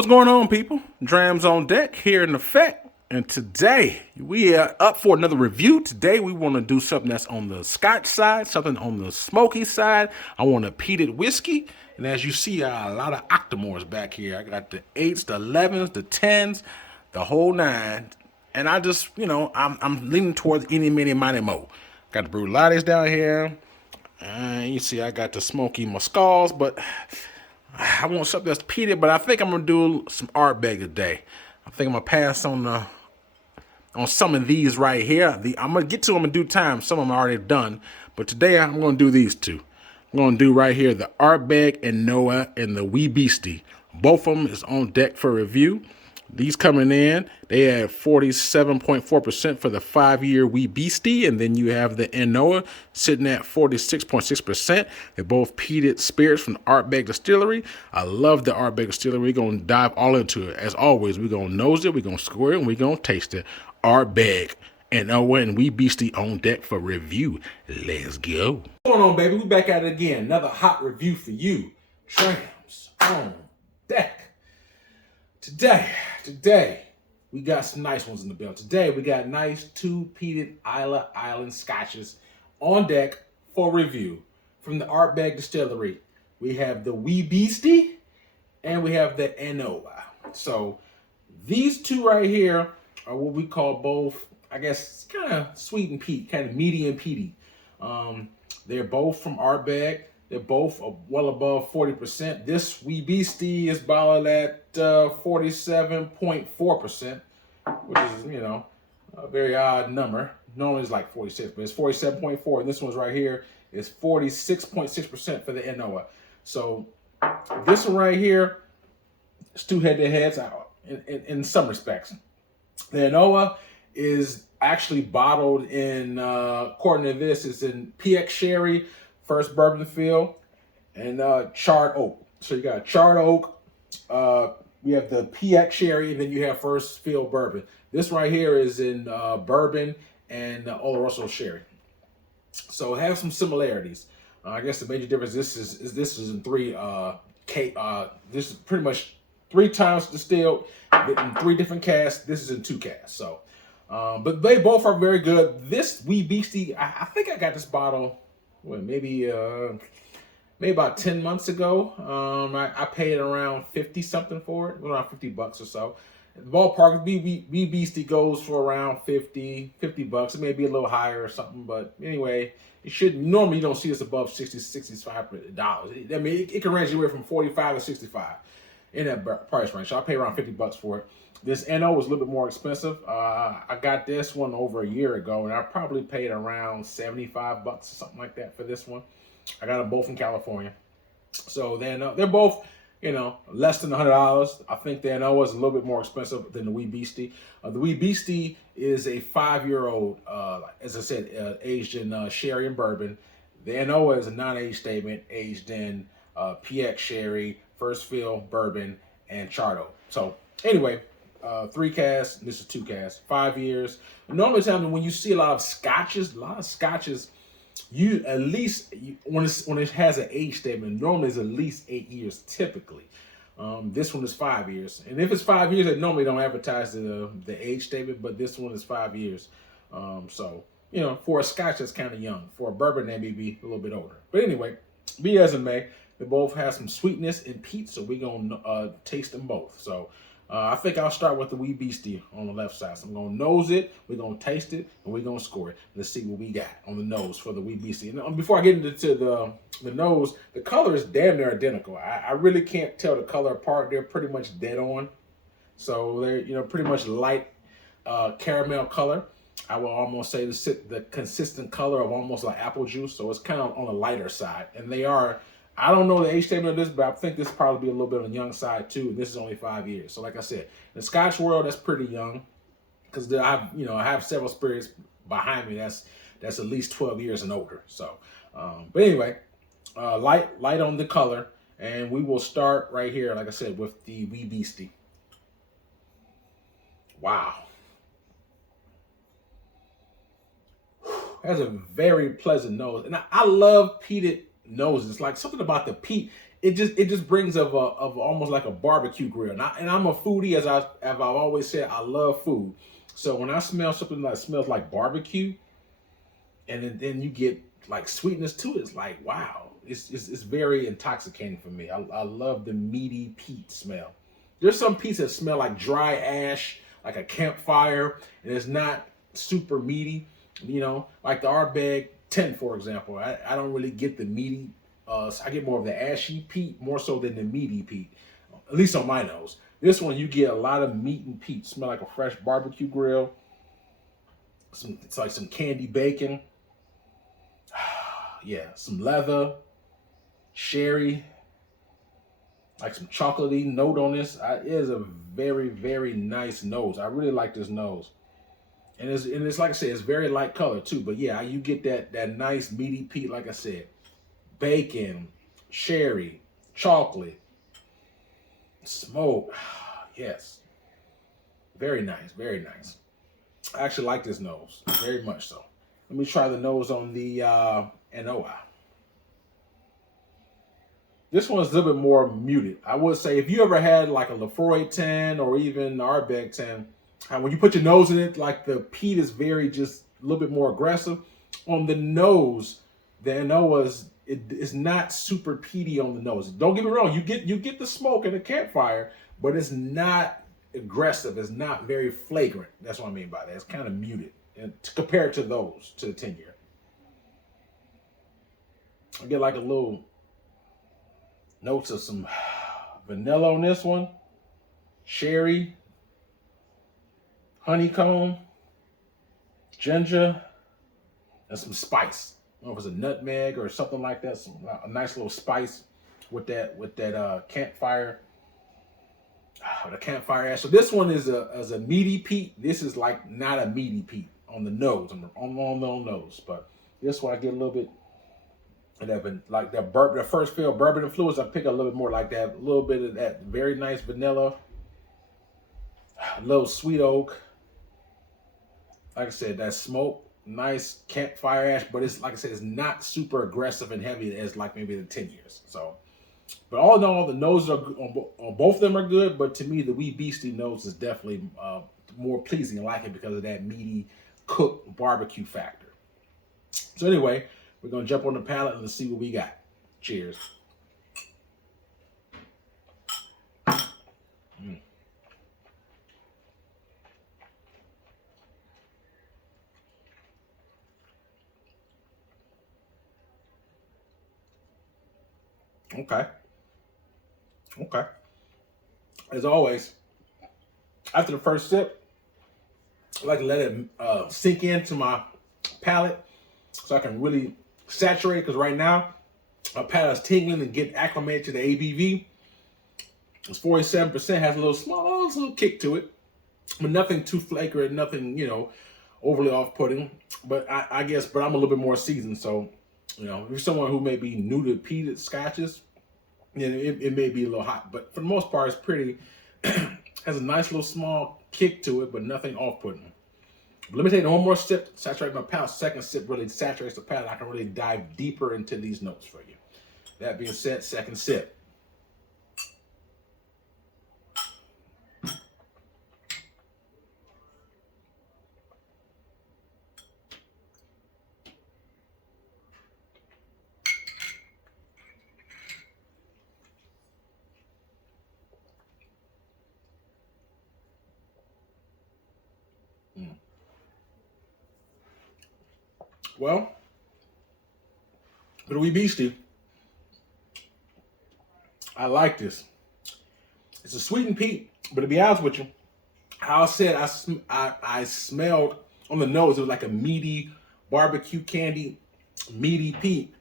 What's going on, people? Drams on deck here in effect. And today we are up for another review. Today we want to do something that's on the scotch side, something on the smoky side. I want a peated whiskey. And as you see, a lot of octomores back here. I got the 8s, the 11s, the 10s, the whole 9. And I just, I'm leaning towards any, mini, mighty, mo. Got the brulettes down here. You see I got the smoky muscals, but I want something that's peated, but I think I'm gonna do some Ardbeg today. I think I'm gonna pass on some of these right here. I'm gonna get to them in due time. Some of them are already done, but today I'm gonna do these two. I'm gonna do right here the Ardbeg and Noah and the Wee Beastie. Both of them is on deck for review. These coming in, they had 47.4% for the 5-year Wee Beastie, and then you have the Noah sitting at 46.6%. They're both peated spirits from the Ardbeg Distillery. I love the Ardbeg Distillery. We're going to dive all into it. As always, we're going to nose it, we're going to score it, and we're going to taste it. Ardbeg and Noah and Wee Beastie on deck for review. Let's go. What's going on, baby? We back at it again. Another hot review for you. Drams on deck. Today, we got some nice ones in the bill. Today, we got nice 2 peated Islay Island scotches on deck for review from the Ardbeg Distillery. We have the Wee Beastie and we have the Noah. So these two right here are what we call both, I guess, kind of sweet and peat, kind of meaty and peaty. They're both from Ardbeg. They're both well above 40%. This Wee Beastie is bottled at 47.4%, which is, a very odd number. Normally it's like 46, but it's 47.4. And this one's right here is 46.6% for the Noah. So this one right here is 2 head-to-heads in some respects. The Noah is actually bottled in, according to this, it's in PX Sherry, first bourbon fill, and charred oak. So you got charred oak, we have the PX Sherry, and then you have first fill bourbon. This right here is in bourbon and Oloroso Sherry. So it has some similarities. I guess the major difference this is in 3 this is pretty much 3 times distilled in 3 different casks. This is in 2 casks. So, but they both are very good. This Wee Beastie, I think I got this bottle. Well, maybe about 10 months ago. I paid around 50 something for it, around $50 or so. The ballpark, Wee Beastie goes for around 50 bucks. It may be a little higher or something, but anyway, it should normally you don't see this above $65. I mean, it can range anywhere from 45 to 65 in that price range. So I pay around 50 bucks for it. This NO was a little bit more expensive. I got this one over a year ago, and I probably paid around 75 bucks or something like that for this one. I got them both in California. So then they're both, less than $100. I think the NO was a little bit more expensive than the Wee Beastie. The Wee Beastie is a 5-year-old, as I said, aged in sherry and bourbon. The NO is a non-age statement, aged in PX Sherry, first fill bourbon, and charred oak. So anyway, 3 casks, this is 2 casks, 5 years. Normally, when you see a lot of scotches, you at least when it has an age statement, normally it's at least 8 years typically. This one is 5 years, and if it's 5 years, they normally don't advertise the age statement, but this one is 5 years. So for a scotch that's kind of young. For a bourbon, they may be a little bit older. But anyway, be as it may, they both have some sweetness and peat, so we're gonna taste them both. So. I think I'll start with the Wee Beastie on the left side. So I'm going to nose it, we're going to taste it, and we're going to score it. Let's see what we got on the nose for the Wee Beastie. And before I get into the nose, the color is damn near identical. I really can't tell the color apart. They're pretty much dead on. So they're pretty much light caramel color. I will almost say the consistent color of almost like apple juice. So it's kind of on the lighter side. And they are... I don't know the age statement of this, but I think this probably be a little bit on the young side too. This is only 5 years. So like I said, in the Scotch world, that's pretty young, because I have several spirits behind me that's at least 12 years and older. So, but anyway, light on the color, and we will start right here, like I said, with the Wee Beastie. Wow, has a very pleasant nose, and I love peated noses. It's like something about the peat. It just brings of almost like a barbecue grill. And I'm a foodie, as I've always said. I love food. So when I smell something that smells like barbecue, and then you get like sweetness to it, it's like, wow, it's very intoxicating for me. I love the meaty peat smell. There's some peats that smell like dry ash, like a campfire, and it's not super meaty. Like the Ardbeg 10, for example. I don't really get the meaty. So I get more of the ashy peat, more so than the meaty peat, at least on my nose. This one, you get a lot of meat and peat. Smell like a fresh barbecue grill. It's like some candy bacon. Yeah, some leather, sherry, like some chocolatey note on this. It is a very, very nice nose. I really like this nose. And it's like I said, it's very light color too. But yeah, you get that nice meaty peat, like I said. Bacon, sherry, chocolate, smoke. Yes. Very nice, very nice. I actually like this nose, very much so. Let me try the nose on the NOI. This one's a little bit more muted. I would say if you ever had like a Lefroy 10 or even the Ardbeg 10, when you put your nose in it, like the peat is very just a little bit more aggressive. On the nose, the NOA's it's not super peaty on the nose. Don't get me wrong, you get the smoke and the campfire, but it's not aggressive. It's not very flagrant. That's what I mean by that. It's kind of muted, and compared to those, to the 10-year. I get like a little notes of some vanilla on this one, sherry, honeycomb, ginger, and some spice. I don't know if it's a nutmeg or something like that. A nice little spice with that campfire. The campfire ash. So this one is a meaty peat. This is like not a meaty peat on the nose, on the nose. But this one I get a little bit of that, like that bourbon, the first fill bourbon influence. I pick a little bit more like that, a little bit of that very nice vanilla, a little sweet oak. Like I said, that smoke. Nice campfire ash, but it's like I said, it's not super aggressive and heavy as like maybe the 10 years. So, but all in all, the noses on both of them are good. But to me, the wee Beastie nose is definitely more pleasing. I like it because of that meaty cooked barbecue factor. So anyway, we're gonna jump on the palate and let's see what we got. Cheers. Okay. As always, after the first sip, I like to let it sink into my palate so I can really saturate it, because right now my palate is tingling and get acclimated to the ABV. It's 47%, has a little kick to it, but nothing too flagrant, nothing, overly off-putting. But I guess, but I'm a little bit more seasoned, so if you're someone who may be new to peated scotches, then it may be a little hot. But for the most part, it's pretty, has a nice little small kick to it, but nothing off-putting. But let me take one more sip, saturate my palate. Second sip really saturates the palate. I can really dive deeper into these notes for you. That being said, second sip. Well, for the wee Beastie, I like this. It's a sweetened peat, but to be honest with you, how I said I smelled on the nose, it was like a meaty barbecue candy, meaty peat.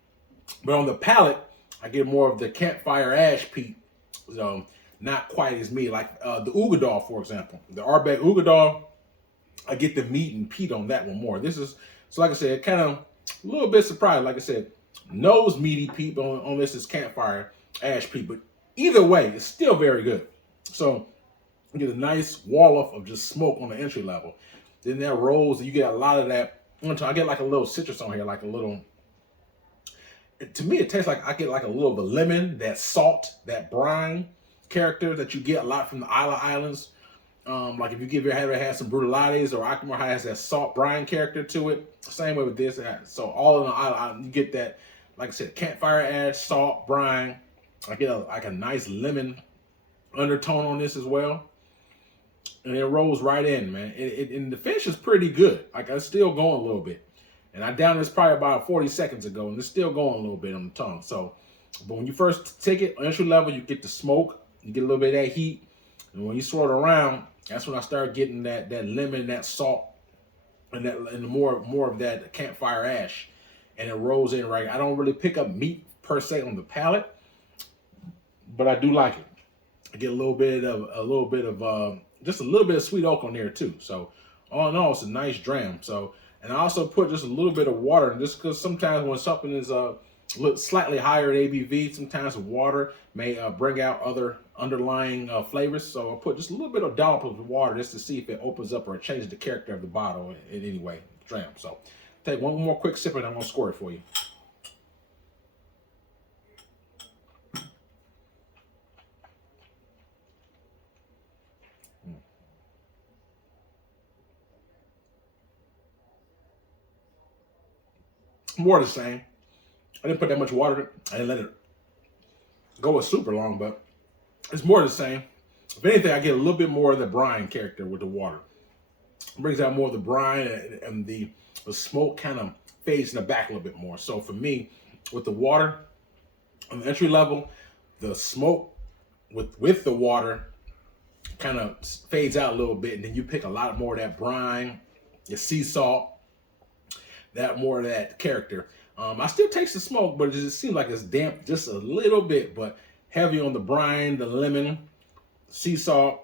But on the palate, I get more of the campfire ash peat. So not quite as meaty. Like the Ugadal, for example. The Ardbeg Ugadal, I get the meat and peat on that one more. This is, so like I said, kind of a little bit surprised. Like I said, nose meaty peat, but on this is campfire ash peat. But either way, it's still very good. So you get a nice wall of just smoke on the entry level. Then that rolls, and you get a lot of that. I get like a little citrus on here, like a little, to me, it tastes like I get like a little bit of lemon, that salt, that brine character that you get a lot from the Islay Islands. Like if you ever had some brutalates, or Akimor has that salt brine character to it. Same way with this. So all in the Islay, you get that, like I said, campfire ash, salt, brine. I get like a nice lemon undertone on this as well. And it rolls right in, man. And the finish is pretty good. Like it's still going a little bit. And I downed this probably about 40 seconds ago, and it's still going a little bit on the tongue. So, but when you first take it, entry level, you get the smoke, you get a little bit of that heat. And when you swirl it around, that's when I start getting that lemon, that salt, and more of that campfire ash. And it rolls in right. I don't really pick up meat per se on the palate, but I do like it. I get a little bit of just a little bit of sweet oak on there too. So all in all, it's a nice dram. So, and I also put just a little bit of water in this, because sometimes when something is slightly higher in ABV, sometimes water may bring out other underlying flavors. So I put just a little bit of dollop of water just to see if it opens up or it changes the character of the bottle in any way. Dram. So take one more quick sip and I'm gonna score it for you. More the same. I didn't put that much water in it. I didn't let it go super long, but it's more the same. If anything, I get a little bit more of the brine character with the water. It brings out more of the brine, and the smoke kind of fades in the back a little bit more. So for me, with the water on the entry level, the smoke with the water kind of fades out a little bit, and then you pick a lot more of that brine, the sea salt, that more of that character. I still taste the smoke, but it just seems like it's damp just a little bit, but heavy on the brine, the lemon, sea salt,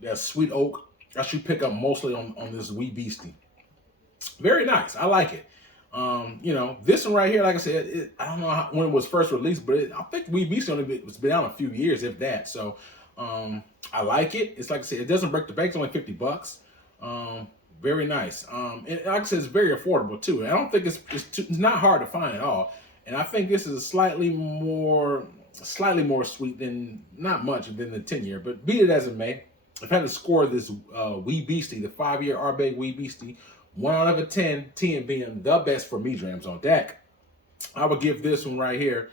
that sweet oak. That should pick up mostly on this wee Beastie. Very nice. I like it. You know, this one right here, like I said, I don't know when it was first released, but I think wee Beastie it's been out a few years, if that. So I like it. It's like I said, it doesn't break the bank. It's only $50. Very nice. And like I said, it's very affordable too. And I don't think it's not hard to find at all. And I think this is slightly more sweet than, not much, than the 10-year. But be it as it may, I've had to score this wee Beastie, the 5-year Ardbeg wee Beastie, 1 out of 10, 10 being the best for me drams on deck. I would give this one right here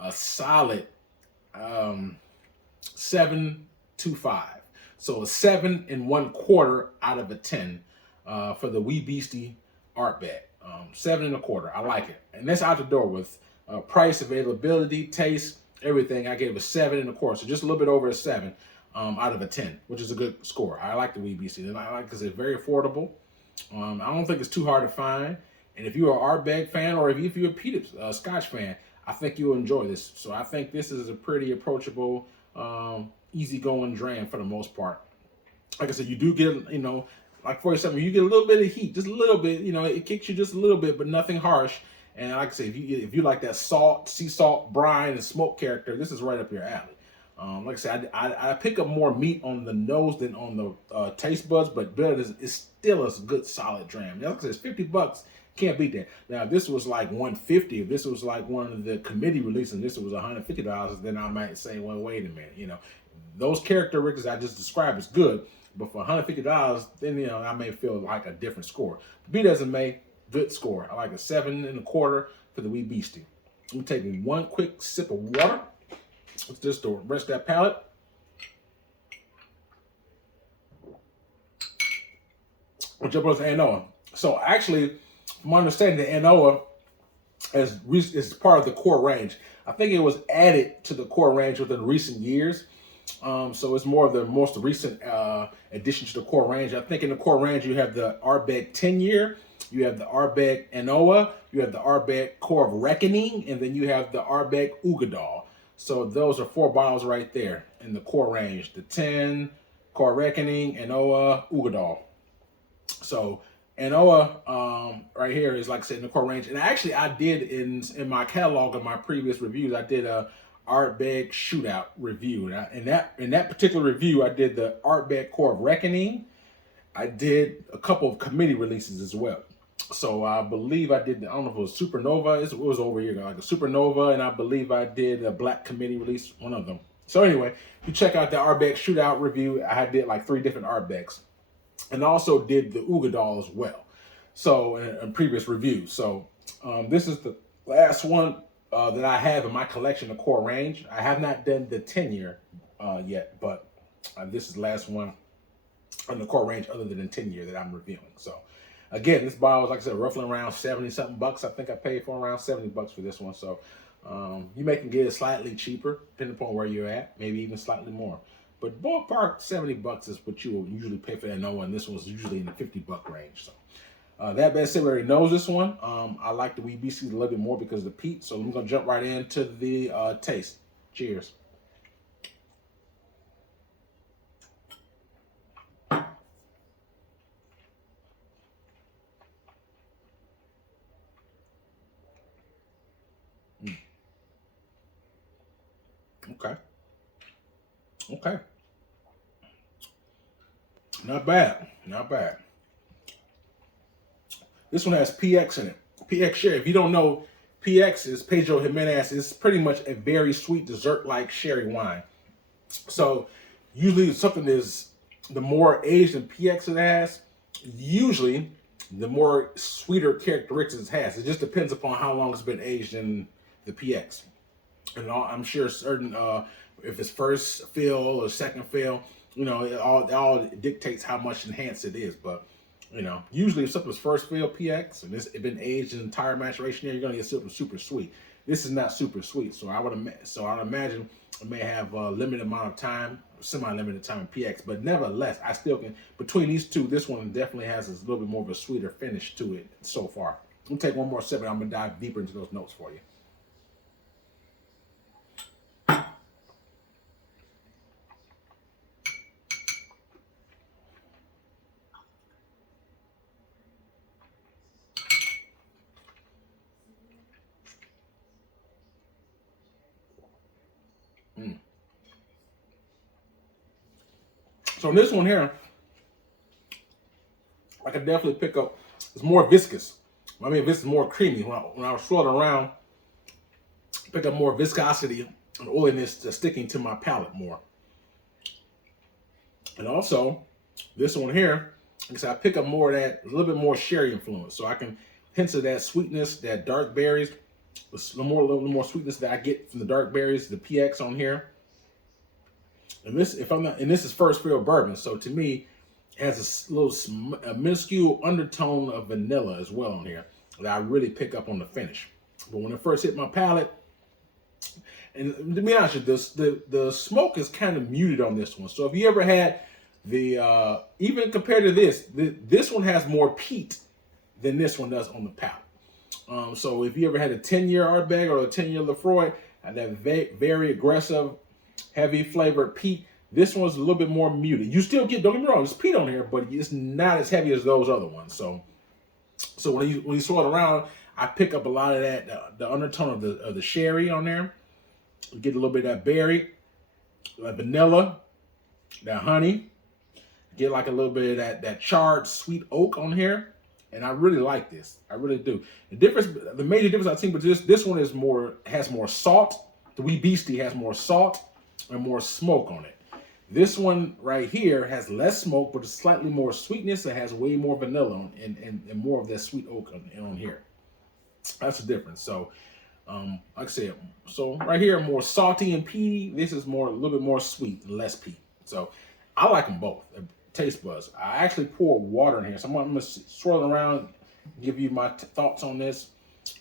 a solid 7.25. So a 7 1/4 out of a 10 for the wee Beastie Ardbeg. 7 1/4. I like it, and that's out the door with price, availability, taste, everything. I gave a 7 1/4, so just a little bit over a 7 out of a 10, which is a good score. I like the wee Beastie, and I like because it's very affordable. I don't think it's too hard to find, and if you're an Ardbeg fan, or if you're a peated scotch fan, I think you'll enjoy this. So I think this is a pretty approachable, easygoing dram for the most part. Like I said, you do get, you know, like 47, you get a little bit of heat, just a little bit, you know, it kicks you just a little bit, but nothing harsh. And like I said, if you like that salt, sea salt, brine, and smoke character, this is right up your alley. Like I said, I pick up more meat on the nose than on the taste buds, but it's still a good solid dram. Like I said, it's $50. Can't beat that. Now, if this was like $150, if this was like one of the committee releases, and this was $150, then I might say, well, wait a minute, you know, those characteristics I just described is good, but for $150, then, you know, I may feel like a different score. Be it as it may, good score. I like a 7 1/4 for the wee Beastie. I'm taking one quick sip of water. Let's just to rest that palate. We'll jump over to Anoa. So actually, from my understanding, the Anoa is part of the core range. I think it was added to the core range within recent years. So it's more of the most recent addition to the core range. I think in the core range, you have the Ardbeg 10-year, you have the Ardbeg Anoa, you have the Ardbeg Core of Reckoning, and then you have the Ardbeg Ugadal. So those are 4 bottles right there in the core range. The 10, Core of Reckoning, Anoa, Ugadal. So Anoa right here is, like I said, in the core range. And actually, I did in my catalog of my previous reviews, I did a Ardbeg Shootout review. In that particular review, I did the Ardbeg Core of Reckoning. I did a couple of committee releases as well. So I believe I did, I don't know if it was Supernova, it was over here, like a Supernova, and I believe I did a Black Committee release, one of them. So anyway, if you check out the Ardbeg Shootout review, I did like 3 different Ardbegs. And also did the Ugadal as well. So in previous reviews. So this is the last one that I have in my collection, the core range. I have not done the 10-year yet, but this is the last one on the core range other than the 10-year that I'm reviewing. So again, this bottle was, like I said, roughly around 70 something bucks. I think I paid for around 70 bucks for this one. So you may can get it slightly cheaper depending upon where you're at, maybe even slightly more. But ballpark 70 bucks is what you will usually pay for that no one. This one's usually in the 50 buck range. So that being said, we already knows this one. I like the wee Beastie a little bit more because of the peat. So I'm gonna jump right into the taste. Cheers. Okay. Okay. Not bad. Not bad. This one has PX in it. PX sherry. If you don't know, PX is Pedro Jimenez. It's pretty much a very sweet dessert-like sherry wine. So usually something is, the more aged in PX it has, usually the more sweeter characteristics it has. It just depends upon how long it's been aged in the PX. And I'm sure certain, if it's first fill or second fill, it all dictates how much enhanced it is. But usually if something's first fill PX and it's been aged in entire maturation, you're gonna get something super sweet. This is not super sweet, so I would imagine it may have a limited amount of time, semi-limited time in PX. But nevertheless, I still can, between these two, this one definitely has a little bit more of a sweeter finish to it so far. I'm gonna take one more sip and I'm gonna dive deeper into those notes for you. Mm. So in this one here, I can definitely pick up, it's more viscous. I mean, this is more creamy. When I was swirling around, pick up more viscosity and oiliness to sticking to my palate more. And also, this one here, like I said, I pick up more of that, a little bit more sherry influence. So I can hints of that sweetness, that dark berries, a little more sweetness that I get from the dark berries, the PX on here. And this, and this is first fill bourbon. So to me, it has a minuscule undertone of vanilla as well on here that I really pick up on the finish. But when it first hit my palate, and to be honest with you, the smoke is kind of muted on this one. So if you ever had the, even compared to this, this one has more peat than this one does on the palate. So if you ever had a 10-year Ardbeg or a 10-year Lefroy, and that very aggressive, heavy flavored peat, this one's a little bit more muted. You still get, don't get me wrong, there's peat on here, but it's not as heavy as those other ones. So when you swirl it around, I pick up a lot of that, the undertone of the sherry on there. You get a little bit of that berry, that vanilla, that honey. Get like a little bit of that charred sweet oak on here. And I really like this. I really do. The major difference I've seen with this one has more salt. The wee Beastie has more salt and more smoke on it. This one right here has less smoke, but it's slightly more sweetness. It has way more vanilla on, and more of that sweet oak on here. That's the difference. So, like I said, so right here, more salty and peaty. This is a little bit more sweet and less peat. So, I like them both. Taste buds. I actually pour water in here, so I'm gonna swirl around, give you my thoughts on this,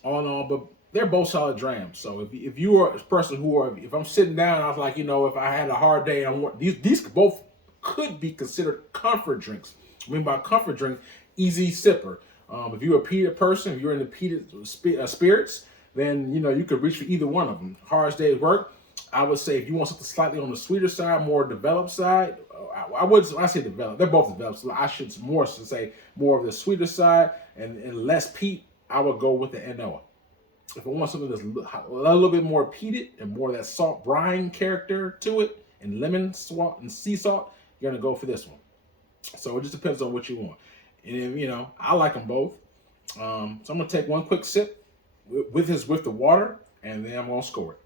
all in all. But they're both solid drams. So if you are a person if I'm sitting down, I was like, if I had a hard day, and these both could be considered comfort drinks. I mean by comfort drink, easy sipper. If you're a peated person, if you're into peated spirits, then you could reach for either one of them. Hard day at work, I would say if you want something slightly on the sweeter side, more developed side, I say developed. They're both developed. So I should say more of the sweeter side and less peat. I would go with the Enoa. If I want something that's a little bit more peated and more of that salt brine character to it, and lemon salt and sea salt, you're gonna go for this one. So it just depends on what you want. And I like them both. So I'm gonna take one quick sip with the water, and then I'm gonna score it.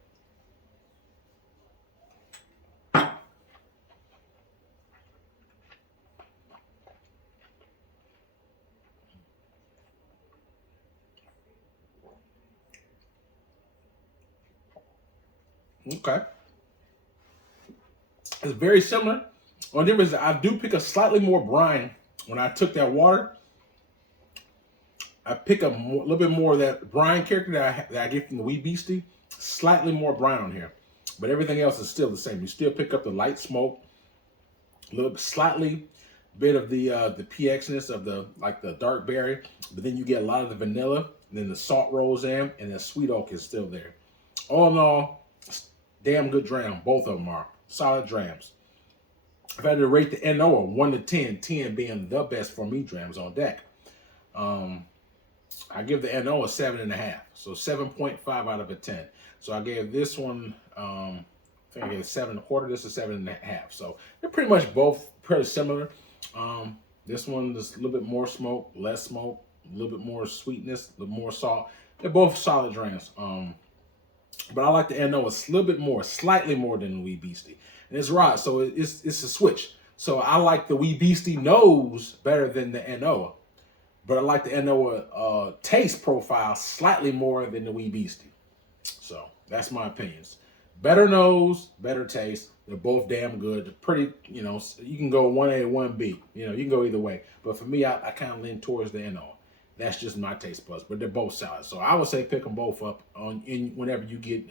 Okay. It's very similar. Only difference is I do pick a slightly more brine when I took that water. I pick a little bit more of that brine character that I get from the Wee Beastie. Slightly more brine on here, but everything else is still the same. You still pick up the light smoke, a little slightly bit of the PXness of the dark berry, but then you get a lot of the vanilla. And then the salt rolls in, and the sweet oak is still there. All in all, damn good dram. Both of them are solid drams. If I had to rate the NOA 1 to 10, 10 being the best for me drams on deck, I give the NO a 7.5, so 7.5 out of a 10. So I gave this one, I think I gave 7.25. This is 7.5. So they're pretty much both pretty similar. This one is a little bit more smoke, less smoke, a little bit more sweetness, a little more salt. They're both solid drams. But I like the NO a little bit more, slightly more than the Wee Beastie. And it's right, so it's a switch. So I like the Wee Beastie nose better than the NO. But I like the NOA taste profile slightly more than the Wee Beastie. So that's my opinions. Better nose, better taste. They're both damn good. They're pretty, you know, you can go 1A or 1B. You know, you can go either way. But for me, I kind of lean towards the NOA. That's just my taste buds. But they're both solid. So I would say pick them both up whenever you get.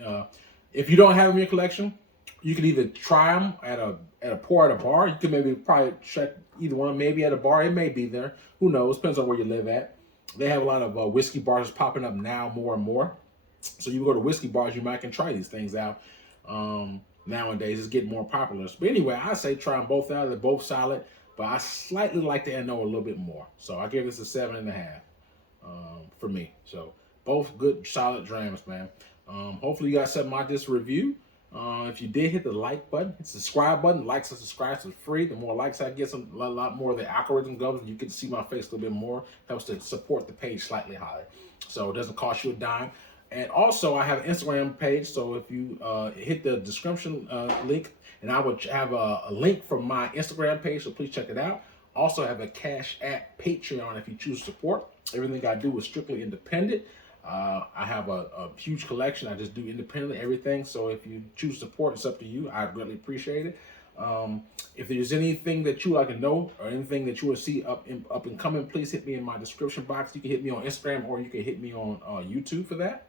If you don't have them in your collection, you can either try them at a pour at a bar. You can maybe probably check either one, maybe at a bar. It may be there. Who knows? Depends on where you live at. They have a lot of whiskey bars popping up now more and more. So you go to whiskey bars, you might can try these things out. Nowadays, it's getting more popular. But anyway, I say try them both out. They're both solid. But I slightly like the NO a little bit more. So I give this a 7.5 for me. So both good, solid drams, man. Hopefully you guys something like this review. If you did, hit the like button, hit the subscribe button. Likes and subscribes is free. The more likes I get, a lot more the algorithm goes. You can see my face a little bit more. Helps to support the page slightly higher. So it doesn't cost you a dime. And also, I have an Instagram page. So if you hit the description link, and I would have a link from my Instagram page. So please check it out. Also have a Cash App Patreon if you choose to support. Everything I do is strictly independent. I have a huge collection. I just do independently everything. So if you choose to support, it's up to you. I really appreciate it. If there's anything that you like to know or anything that you want to see up and coming, please hit me in my description box. You can hit me on Instagram or you can hit me on YouTube for that.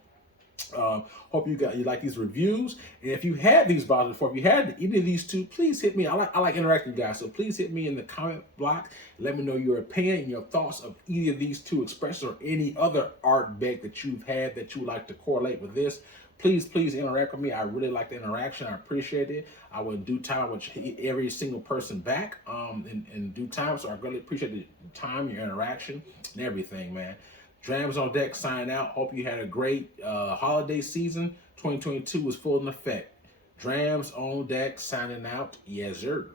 Hope you like these reviews, and if you had these bottles before, if you had any of these two, please hit me. I like interacting with you guys, so please hit me in the comment block. Let me know your opinion and your thoughts of either of these two expressions or any other Ardbeg that you've had that you would like to correlate with this. Please interact with me. I really like the interaction. I appreciate it. I will in due time with every single person back in due time. So I really appreciate the time, your interaction, and everything, man. Drams on deck signing out. Hope you had a great holiday season. 2022 was full in effect. Drams on deck signing out. Yes, sir.